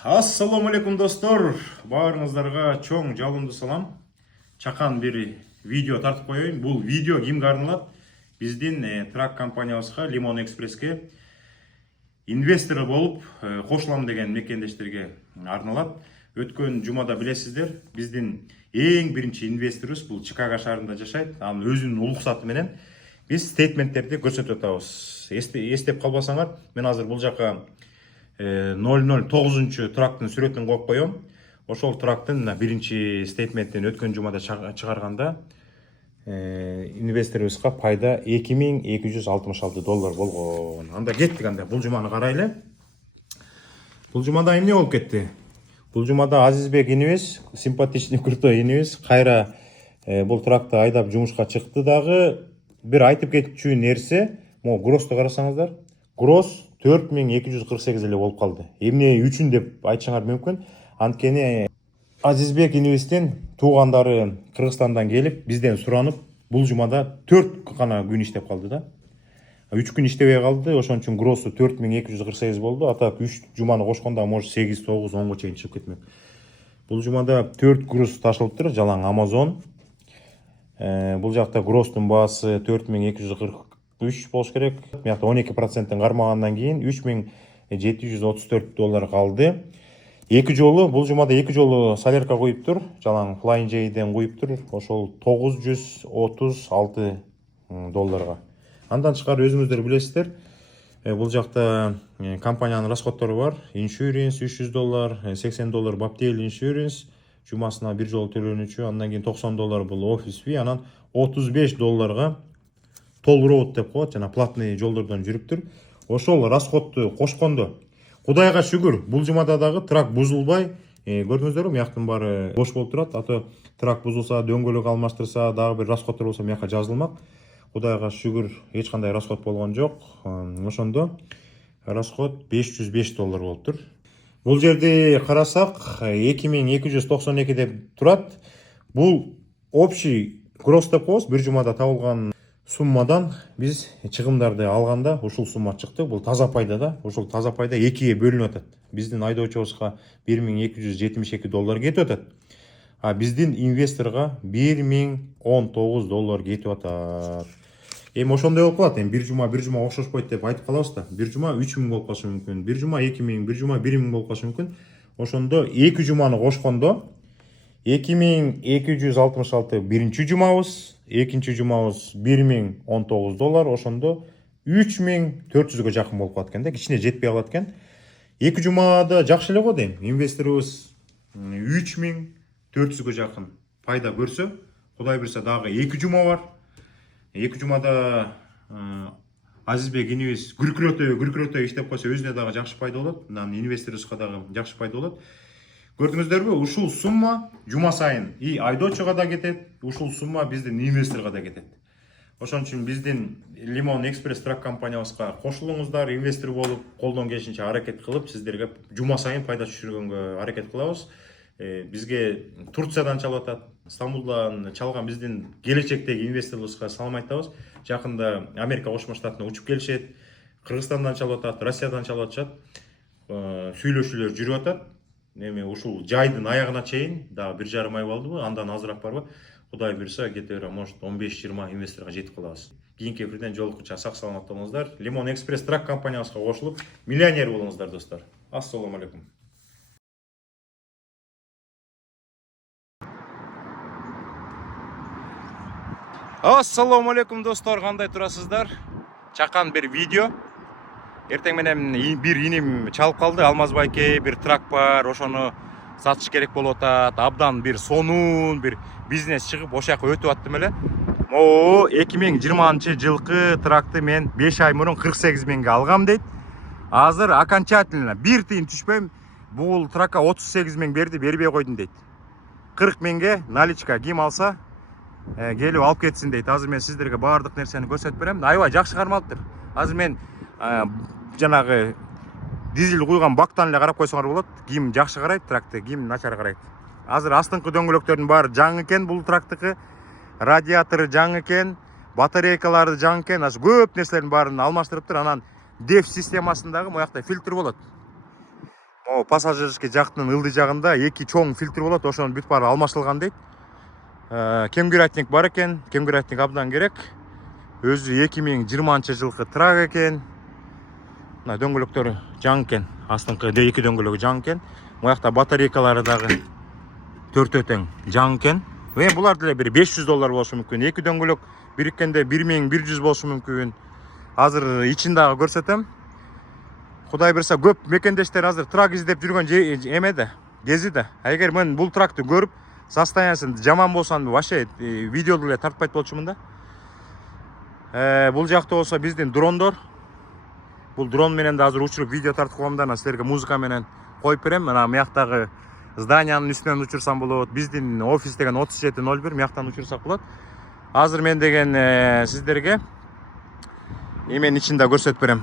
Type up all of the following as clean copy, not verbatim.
Ассаламу алейкум достор, баарыңыздарга чоң жалынды салам. Чакан bir видео тартып коеюн. Бул видео кимге арналат? Биздин трак компаниябызга, Limon Express'ке инвестор болуп кошулам деген мекендештерге арналат. Өткөн жумада билесиздер, биздин эң биринчи инвесторубуз бул Чикаго шаарында жашайт. Анын өзүнүн уруксаты менен биз стейтменттерди көрсөтүп атабыз. Эстеп калбасаңар, мен азыр бул жака 009 трактын сүрөтүн коюп коем. Ошол трактын биринчи стейтменттен өткөн жумада чыгарганда инвесторубузга пайда $2266 болгон. Анда кеттик, анда бул жуманы карайлы. Бул жумада эмне болуп кетти? Бул жумада Азизбек инибиз, симпатичный крутой инибиз, кайра бул тракты айдап жумушка чыкты дагы. Бир айтып кетчү нерсе, могу гроссто карасаңыздар, гросс 4248 эле болуп калды. Эмне үчүн деп айтышыңар мүмкүн. Анткени Азизбек инибиздин туугандары Кыргызстандан келип, бизден суранып, бул жумада 4 гана күн иштеп калды да. 3 күн иштебей калды, ошон үчүн гроссу 4248 болду. Атак 3 жуманы кошкондо может 8, 9, 10го чейин чыгып кетмек. Бул жумада 4 груз ташылыптыр, жалаң Amazon. Бул жакта гросстун баасы 4243 болуш керек. Мыякта 12%-тен кармагандан кийин $3734 калды. Эки жолу, бул жумада эки жолу солярка коюптур, жалаң Flying J-ден коюптур, ошол $936. Андан тышкары өзүңүздөр билесиздер, бул жакта компаниянын расходтору бар. Insurance $300, $80 Bobtail Insurance, жумасына бир жолу төлөнүүчү, андан кийин $90 бул офис фи, анан $35 toll road деп коет, жана платный жолдордон жүрүптүр. Ошол расходту кошкондо Кудайга шүгүр, бул жумада дагы трак бузулбай, көрдүңүздөрбү, мыяктын баары бош болуп турат. Ато трак бузулса, дөңгөлөк алмаштырса, дагы бир расходтор болсо мыякка жазылмак. Кудайга шүгүр, эч кандай расход болгон жок. Ошондо расход $505 болуптур. Бул жерди карасак 2292 деп турат. Бул общий гросс деп коебуз, бир жумада табылган суммадан биз чыгымдарды алганда ушул сумма чыкты. Бул таза пайда да. Ушул таза пайда экиге бөлүнүп атат. Биздин айдоочубузга $1272 кетип атат. А биздин инвесторго $1019 кетип атат. Эми ошондой болуп калат. Эми бир жума окшошпойт деп айтып калабыз да. Бир жума 3000 болуп калышы мүмкүн. Бир жума 2000, бир жума 1000 болуп калышы мүмкүн. Ошондо эки жуманы кошкондо 2266 биринчи жумабыз, экинчи жумабыз $1019, ошондо 3400гө жакын болуп калат экен да, кичине жетпей калат экен. Эки жумада жакшы эле го дейм. Инвесторубуз 3400гө жакын пайда көрсө, Кудай буйрса дагы эки жума бар. Эки жумада Азизбек инибиз күркүрөтөй иштеп койсо өзүнө дагы жакшы пайда болот. Анан инвесторубузга дагы жакшы пайда болот. Көрдүңүздөрбү, ушул сумма жума сайын и айдоочуга да кетет, ушул сумма биздин инвесторго да кетет. Ошон үчүн биздин Limon Express трак компаниябызга кошулуңуздар, инвестор болуп, колдон келишинче аракет кылып, сиздерге жума сайын пайда түшүргөнгө аракет кылабыз. Бизге Турциядан чалып атат, Стамбулдан чалган биздин келечектеги инвесторлорубузга салам айтабыз. Жакында Америка Кошмо Штатына учуп келишет, Кыргызстандан чалып атат, Россиядан чалып атышат. Сүйлөшүүлөр жүрүп атат. Эми ушул жайдын аягына чейин дагы 1,5 ай болдубу, андан азыраак барбы? Кудай буйрса, кете бер, может 15-20 инвесторго жетип калабыз. Кийинки эфирден жолуккуча сак саламат болуңуздар. Limon Express трак компаниябызга кошулуп, миллионер болуңуздар достор. Ассаламу алейкум. Ассаламу алейкум достор, кандай турасыздар? Чакан бир видео. Эртең менен бир иним чалып калды, Алмаз байке, бир трак бар, ошону сатыш керек болуп атат. Абдан бир сонун бир бизнес чыгып, ошол жака өтүп аттым эле. Могу 2020-жылкы тракты мен 5 ай мурун 48 миңге алгам дейт. Азыр окончательно бир тыйын түшпөйм. Бул тракка 38 миң берди, бербей койдум дейт. 40 миңге наличка ким алса келип алып кетсин дейт. Азыр мен сиздерге баардык нерсени көрсөтүп берем. Аябай жакшы кармалыптыр. Азыр мен жанагы дизель куйган бактан эле карап койсоңор болот. Ким жакшы карайт тракты, ким начар карайт. Азыр астыңкы дөңгөлөктөрдүн баары жаңы экен, бул трактыкы. Радиатору жаңы экен, батарейкалары жаңы экен. Азыр көп нерселердин баарын алмаштырыптыр. Анан DEF системасындагы моякта фильтр болот. О, пассажирский жактын ылдый жагында эки чоң фильтр болот, ошонун бүт баары алмаштырылган дейт. Кемгүратник бар экен, кемгүратник абдан керек. Өзү 2020 жылкы трак экен. Мына дөңгөлөктөрү жаңы экен, астыңкы эки дөңгөлөгү жаңы экен. Буякта батарейкалары дагы төртөө тең жаңы экен. Булар деле бир $500 болушу мүмкүн. Эки дөңгөлөк бириккенде 1100 болушу мүмкүн. Азыр ичин дагы көрсөтөм. Кудай берсе көп мекендештер азыр трак издеп жүргөн эмеде, кезиде. Эгер мен бул тракты көрүп, состояниясын жаман болсам, вообще видеоду эле тартпайт болчумун да. Бул жакта болсо биздин дрондор. Бул дрон менен да азыр учуруп видео тартып коем да, силерге музыка менен коюп берем. Мына мыяктагы зданиянын үстүнөн учурсам болот. Биздин офис деген 3701 мыяктан учурсак болот. Азыр мен деген сиздерге эменин ичинде көрсөтүп берем.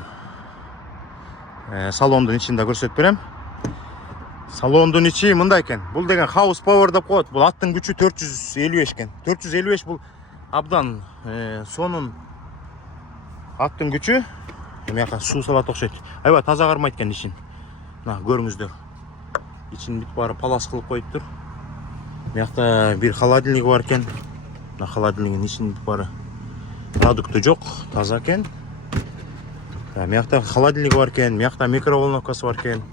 Салондун ичинде көрсөтүп берем. Салондун ичи мындай экен. Бул деген house power деп коет. Бул аттын күчү 455 экен. 455 бул абдан сонун аттын күчү. Мыяка суу салат окшойт. Аябай таза кармайт экен ичин. Мына көрүңүздөр. Ичин бүт баары палас кылып коюптур. Мыякта бир холодильник бар экен. Мына холодильниктин ичинин бүт баары продукты жок, таза экен. Мыякта холодильник бар экен, мыякта микроволновкасы бар экен.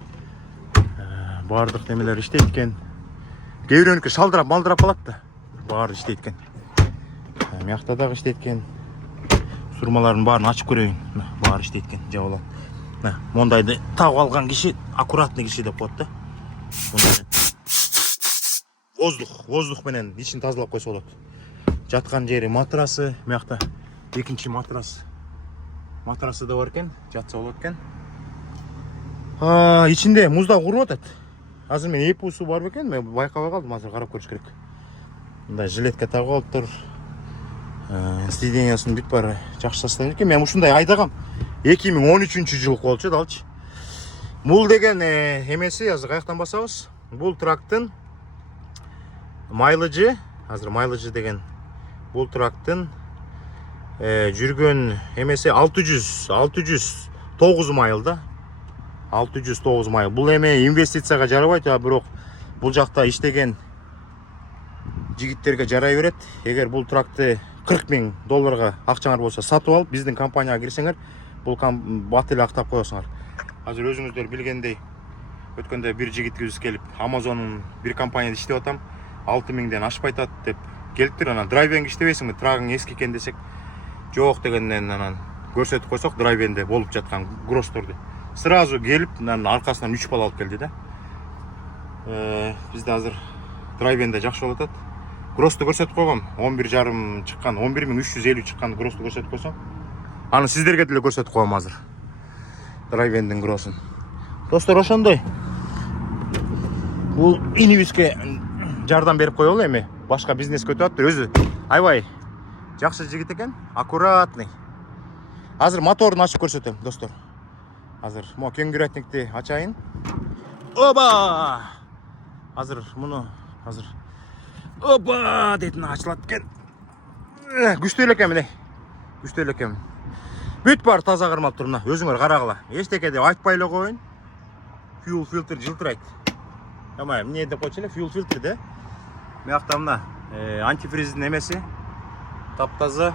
Бардык немелер иштейт экен. Кээ бирөөнүкү шалдырап, малдырап калат да. Баары иштейт экен. Мыякта дагы иштейт экен. Сурмалардын баарын ачып көрөйүн. Баары иштейт экен, жабылат. Мондайды тагып алган киши аккуратный киши деп коет да. Воздух менен ичин тазалап койсо болот. Жаткан жери матрасы, мыякта экинчи матрасы да бар экен, жатса болот экен. Ичинде музда куруп атат. Азыр мен эпу суу бар бекен, мен байкабай калдым, азыр карап көрүш керек. Мындай жилетке тагып алыптыр. Сидениясын бүт баары жакшы состояние экен. Мен ушундай айдагам. 2013 жылкы болчу далчы. Бул деген эмеси азыр каяктан басабыз? Бул трактын майлыжы, азыр майлыжы деген бул трактын жүргөн эмеси 609 майл да. 609 майл. Бул эме инвестицияга жарабайт, бирок бул жакта иштеген жигиттерге жарай берет. Эгер бул тракты $40,000 акчаңар болсо сатып алып, биздин компанияга кирсеңер, бул бат эле актап коесуңар. Азыр өзүңүздөр билгендей, өткөндө бир жигитибиз келип, Amazon'ун бир компанияда иштеп атам, 6,000ден ашпайт ат деп келиптир. Анан драйвинг иштебейсиңби, трагың эски экен десек, жок дегенден анан көрсөтүп койсок, драйвенде болуп жаткан гроссторду сразу келип, анан аркасынан 3 бала алып келди да. Бизде азыр драйвенде жакшы болуп атат. Гроссты көрсөтүп койгом, 11,5 чыккан, 11,350 чыккан гроссты көрсөтүп койсом, аны сиздерге деле көрсөтүп коем азыр. Драйвендин гроссун. Достор, ошондой. Бул инибизге жардам берип коелу эми. Башка бизнес көтүп атты. Өзү аябай жакшы жигит экен, аккуратный. Азыр моторун ачып көрсөтөм, достор. Азыр мо кеңгүрөтникти ачайын. Оба! Азыр муну Оба! Дейтин ачылат экен. Күчтүү эле экен міне. Күчтүү эле экен. Бүт бар таза кармалып тур, мына өзүңөр карагыла. Эчтеке деп айтпай эле коеюн. Fuel filter жылтырайт. Жамай, эмне деп койчу эле, fuel filter де. Мыякта мына антифриздин эмеси таптаза.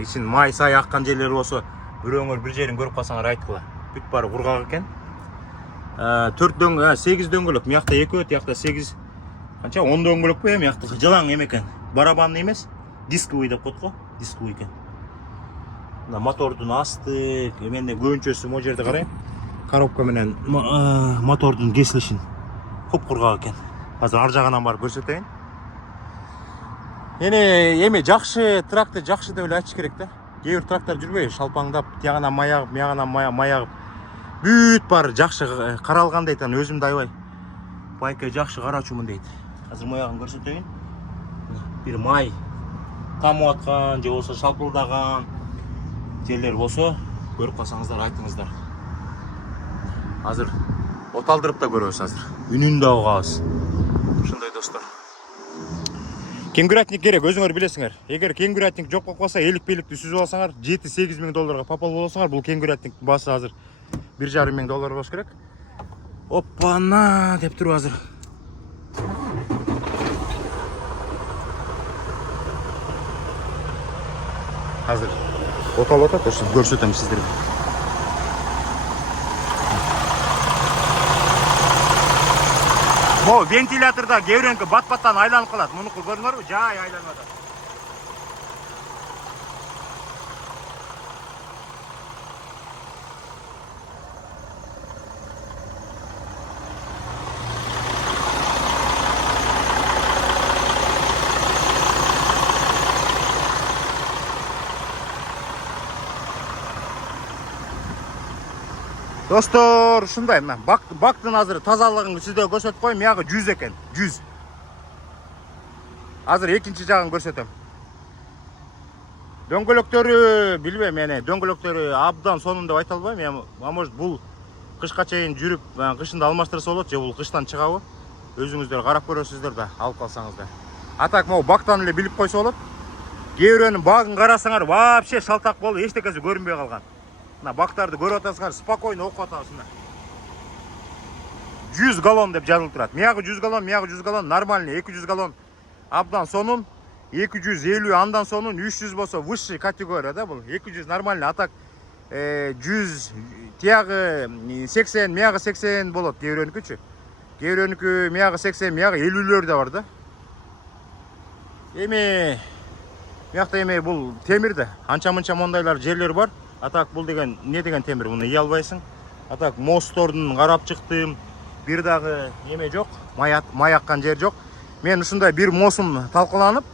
Ичин май сай аккан жерлери болсо, бирөөңөр бир жерин көрүп калсаңар айткыла. Бүт бары кургак экен. 8 дөңгөлөк, мыякта 2, тиякта 8. Канча 10 дөңгөлөкпү, мыякта жалаң эме экен. Барабанный эмес, дисковый деп коет го, дисковый экен. Мына мотордун асты, эменде көөнчөсү mo жерде карайм. Коробка менен мотордун кесилишин коп кургак экен. Азыр ар жагынан барып көрсөтөйүн. Эми жакшы тракты жакшы деп эле айтыш керек да. Кээ бир трактар жүрбөй, шалпаңдап, тиягынан маягып, мыягынан маягып. Бүт баары жакшы каралган дейт, аны өзүм да аябай байка жакшы карачумун дейт. Азыр маягын көрсөтөйүн. Бир май тамып аткан, же болсо шалпылдаган жерлер болсо, көрүп калсаңыздар, айтыңыздар. Азыр оталдырып да көрөбүз азыр. Үнүн да угабыз. Ушундай достор. Кеңгүрөтник керек, өзүңөр билесиңер. Эгер кеңгүрөтник жок болуп калса, элик-беликти сүзүп алсаңар, $7-8 миң попал болсоңар, бул кеңгүрөтник баасы азыр $1,5 миң болуш керек. Оппана деп туруп азыр. Азыр оталып атат, ошо көрсөтөм сиздерге. Бу вентиляторда кебиреңки бат-баттан айланып калат. Мунуку көрдүңөрбү? Жай айланып атат. Достор, ушундай мына бактын азыр тазалыгын сизге көрсөтүп коеюн. Мягы 100 экен, 100. Азыр экинчи жагын көрсөтөм. Дөңгөлөктөрү билбейм, эне дөңгөлөктөрү абдан сонун деп айта албайм. А может бул кышка чейин жүрүп, кышында алмаштырса болот, же бул кыштан чыгабы? Өзүңүздөр карап көрөсүздөр да, алып калсаңыздар. Атак могу бактан эле билип койсо болот. Кээ бирөөнүн багын карасаңар, вообще шалтак болуп, эчтекеси көрүнбөй калган. Мына бактарды көрүп атасыңар, спокойно окуп атасыңар. 100 галлон деп жазылып турат. Мягы 100 галлон, мягы 100 галлон, нормальный 200 галлон. Абдан сонун, 250 андан сонун, 300 болсо высший категория да бул. 200 нормальный, атак 100 тиягы 80, мягы 80 болот кээ бирөөнүкүчү. Кээ бирөөнүкү мягы 80, мягы 50лөр да бар да. Эми мякта эми бул темир да. Анча-мынча мондайлар жерлер бар. Атак бул деген не деген темир, муну ие албайсың. Атак мосттордун карап чыктым. Бир дагы эме жок, маяккан жер жок. Мен ушундай бир мосум талкаланып,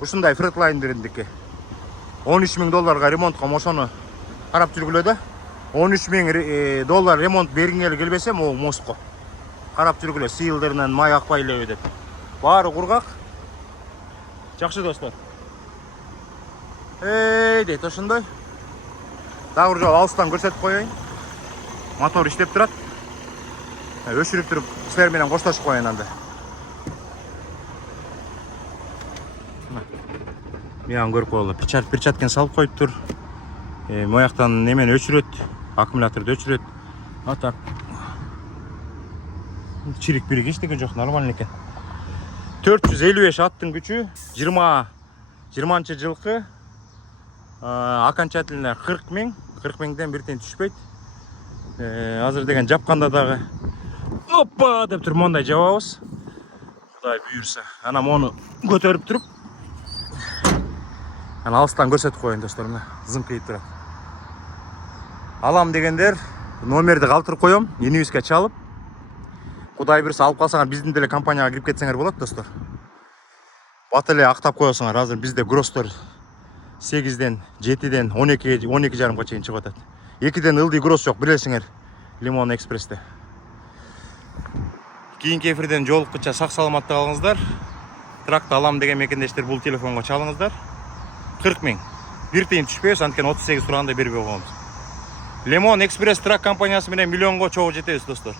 ушундай Фредлайнердики $13,000 ремонтко мошону карап жүргүлө да. $13,000 ремонт бергиңер келбесе, могу мостко карап жүргүлө, сыйылдырынан май акпай элеби деп. Баары кургак. Жакшы достор. Дейт ошондой. Дагы бир жолу алыстан көрсөтүп коеюн. Мотор иштеп турат. Өчүрүп туруп силер менен коштошуп коеюн анда. Мыягын көрүп коелу. Перчатканы салып коюптур. Мояктан немени өчүрөт, аккумуляторду өчүрөт. Атак чирик-бирик эчтеке жок, нормально экен. 455 аттын күчү, 20 жылкы. Окончательно 40 000ден бир тиен түшпөйт. Азыр деген жапканда дагы оппа деп туруп мондай жабабыз. Кудай буйрса. Ана мону көтөрүп туруп, ана алыстан көрсөтүп коеюн достор, мына зыңкыйып турат. Алам дегендер номерди калтырып коем, энибизге чалып. Кудай буйрса алып калсаңар, биздин деле компанияга кирип кетсеңер болот достор. Бат эле актап коесуңар. Азыр бизде гроссдор 8ден, 7ден, 12,5 чейин чыгып атат. 2ден ылдый гросс жок, билесиңер, Лимон Экспрессте. Кийинки эфирден жолуккуча сак саламатта калыңыздар. Тракты алам деген мекендештер бул телефонго чалыңыздар. 40 000. Бир тиен түшпөйбүз, анткени 38 турганда бербей коебуз. Лимон Экспресс трак компаниясы менен миллионго чогуу жетебиз достор.